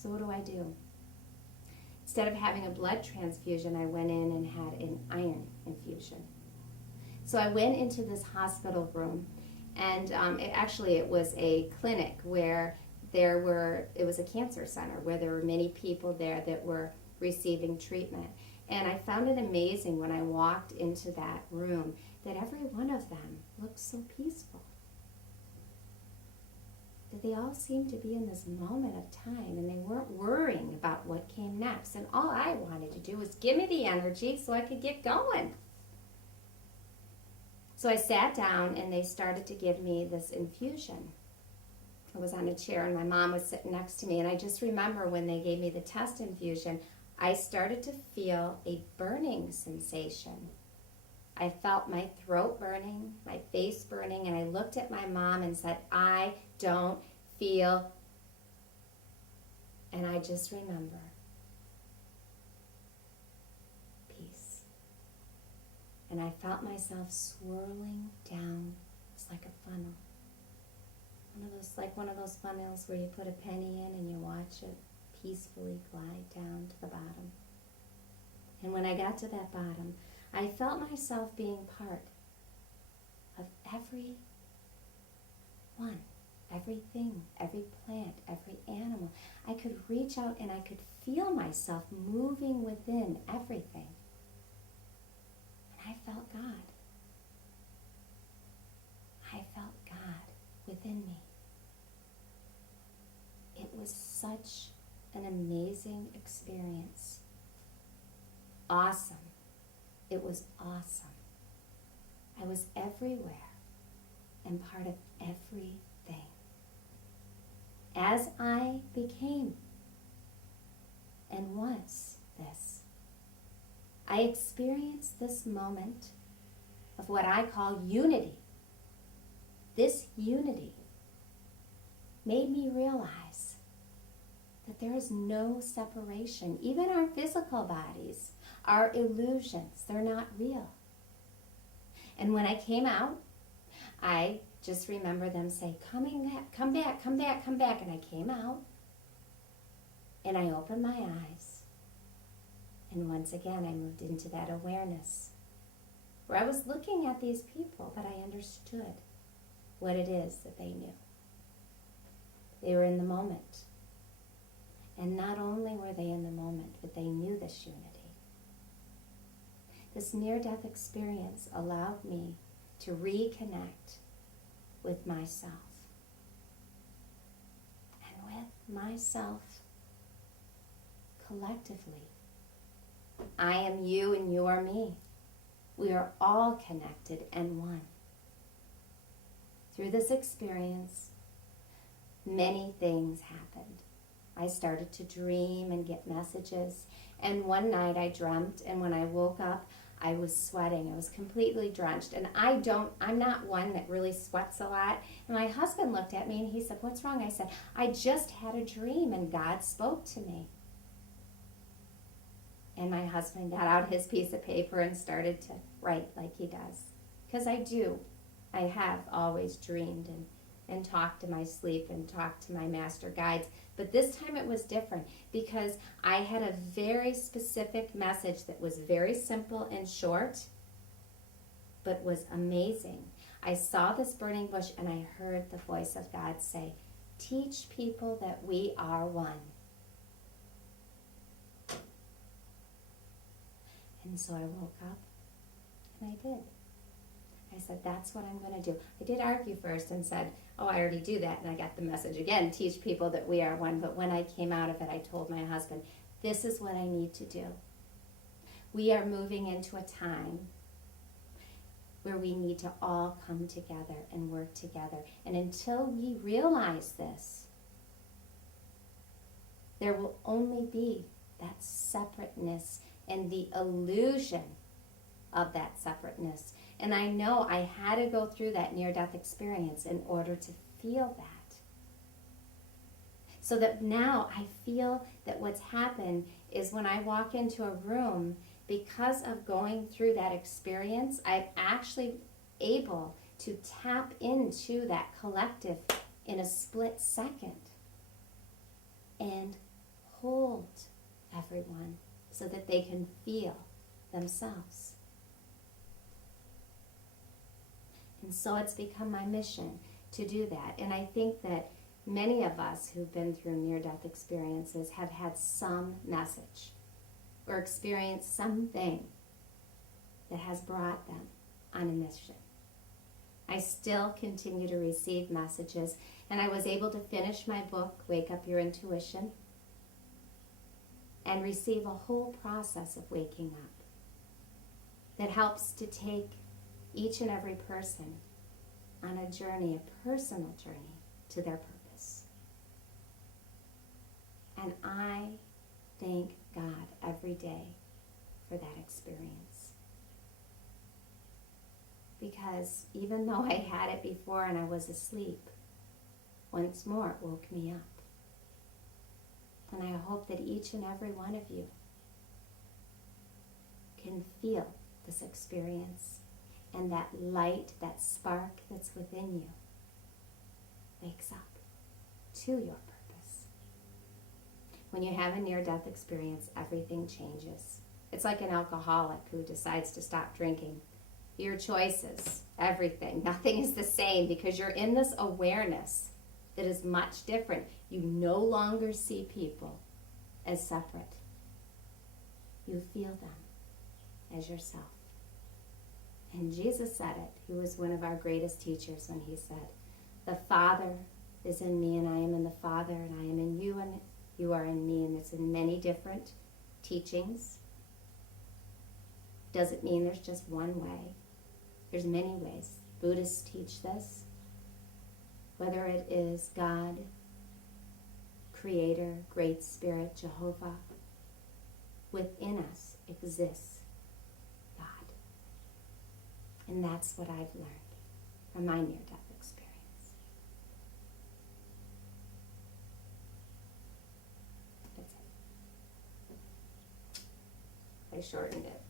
So what do? Instead of having a blood transfusion, I went in and had an iron infusion. So I went into this hospital room, and it was a clinic where it was a cancer center where there were many people there that were receiving treatment. And I found it amazing when I walked into that room that every one of them looked so peaceful. That they all seemed to be in this moment of time, and they weren't worrying about what came next. And all I wanted to do was give me the energy so I could get going. So I sat down, and they started to give me this infusion. I was on a chair, and my mom was sitting next to me. And I just remember when they gave me the test infusion, I started to feel a burning sensation. I felt my throat burning, my face burning, and I looked at my mom and said, I don't feel. And I just remember peace. And I felt myself swirling down. It's like a funnel. One of those funnels where you put a penny in and you watch it peacefully glide down to the bottom. And when I got to that bottom, I felt myself being part of every one, everything, every plant, every animal. I could reach out and I could feel myself moving within everything. And I felt God. I felt God within me. It was such an amazing experience. Awesome. It was awesome. I was everywhere and part of everything. As I became and was this, I experienced this moment of what I call unity. This unity made me realize that there is no separation. Even our physical bodies are illusions. They're not real. And when I came out, I just remember them say, come back, come back, come back, come back. And I came out, and I opened my eyes. And once again, I moved into that awareness where I was looking at these people, but I understood what it is that they knew. They were in the moment. And not only were they in the moment, but they knew this unity. This near-death experience allowed me to reconnect with myself. And with myself collectively. I am you and you are me. We are all connected and one. Through this experience, many things happened. I started to dream and get messages. And one night I dreamt, and when I woke up, I was sweating. I was completely drenched. And I'm not one that really sweats a lot. And my husband looked at me and he said, what's wrong? I said, I just had a dream and God spoke to me. And my husband got out his piece of paper and started to write like he does. Because I do. I have always dreamed and talked in my sleep and talked to my master guides. But this time it was different because I had a very specific message that was very simple and short, but was amazing. I saw this burning bush and I heard the voice of God say, teach people that we are one. And so I woke up and I did. I said, that's what I'm going to do. I did argue first and said, oh, I already do that. And I got the message again, teach people that we are one. But when I came out of it, I told my husband, this is what I need to do. We are moving into a time where we need to all come together and work together. And until we realize this, there will only be that separateness and the illusion of that separateness. And I know I had to go through that near-death experience in order to feel that. So that now I feel that what's happened is when I walk into a room, because of going through that experience, I'm actually able to tap into that collective in a split second and hold everyone so that they can feel themselves. And so it's become my mission to do that. And I think that many of us who've been through near-death experiences have had some message or experienced something that has brought them on a mission. I still continue to receive messages, and I was able to finish my book, Wake Up Your Intuition, and receive a whole process of waking up that helps to take each and every person on a journey, a personal journey to their purpose. And I thank God every day for that experience. Because even though I had it before and I was asleep, once more it woke me up. And I hope that each and every one of you can feel this experience, and that light, that spark that's within you wakes up to your purpose. When you have a near-death experience, everything changes. It's like an alcoholic who decides to stop drinking. Your choices, everything, nothing is the same, because you're in this awareness that is much different. You no longer see people as separate. You feel them as yourself. And Jesus said it. He was one of our greatest teachers when he said, "The Father is in me and I am in the Father, and I am in you and you are in me." And it's in many different teachings. Doesn't mean there's just one way. There's many ways. Buddhists teach this. Whether it is God, Creator, Great Spirit, Jehovah, within us exists God. And that's what I've learned from my near-death experience. That's it. I shortened it.